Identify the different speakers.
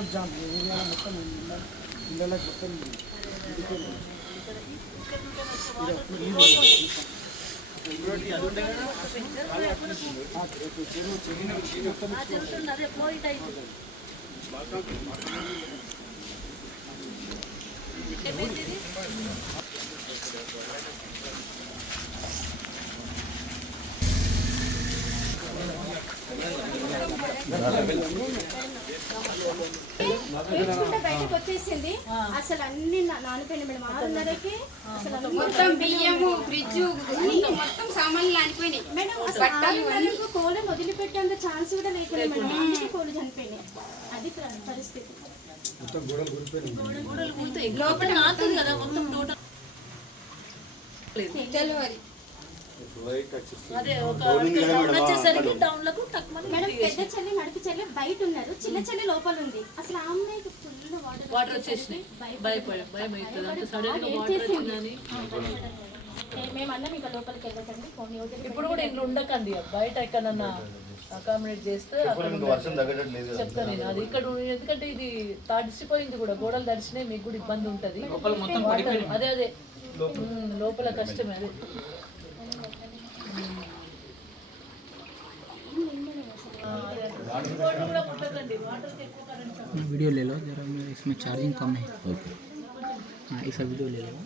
Speaker 1: మొత్తం జామ్ ఈ మొత్తం ఇళ్ళకి మొత్తం మొత్తం
Speaker 2: ఏడ్చుకుంటే బయటకు వచ్చేసింది. అసలు అన్ని నానిపోయినాయి మేడం. ఆరున్నరకి అసలు
Speaker 3: మొత్తం బియ్యము ఫ్రిడ్జ్ మొత్తం సామాన్లు నానిపోయినాయి.
Speaker 2: మేడం అసలు కోళ్ళని వదిలిపెట్టేంత ఛాన్స్ కూడా లేకుండా మేడం అన్ని కోళ్ళు చనిపోయినాయి. అది ప్ర- పరిస్థితి.
Speaker 4: గోడలు కూలితే లోపల నాతుంది కదా మొత్తం టోటల్.
Speaker 3: డెలివరీ
Speaker 4: అదే ఒక టౌన్ వచ్చేసరికి టౌన్లకు తక్కువ
Speaker 2: మేడం పెద్ద చెల్లి నడిపి చెల్లి బయట ఉన్నారు చిన్న చెల్లి లోపల ఉంది. అసలు ఆ అమ్మాయికి ఫుల్ వాటర్
Speaker 4: వాటర్ వచ్చేసినాయి భయపడ భయం అవుతుంది అంటే సడన్గా వాటర్ వచ్చిందని.
Speaker 2: మేము అన్నాం ఇంకా లోపలికి వెళ్ళకండి. ఫోన్
Speaker 4: ఇప్పుడు కూడా ఇంట్లో ఉండకండి. బయట ఎక్కడన్నా అకామిడేట్ చేస్తే. చెప్తా నేను. అది ఇక్కడ ఎందుకంటే ఇది తడిసిపోయింది కూడా. గోడలు తడిసినాయి. మీకు కూడా ఇబ్బంది ఉంటది. అదే అదే. లోపల కష్టమే అదే.
Speaker 5: वीडियो ले लो जरा इसमें चार्जिंग कम है। ओके हाँ इसका वीडियो ले लो।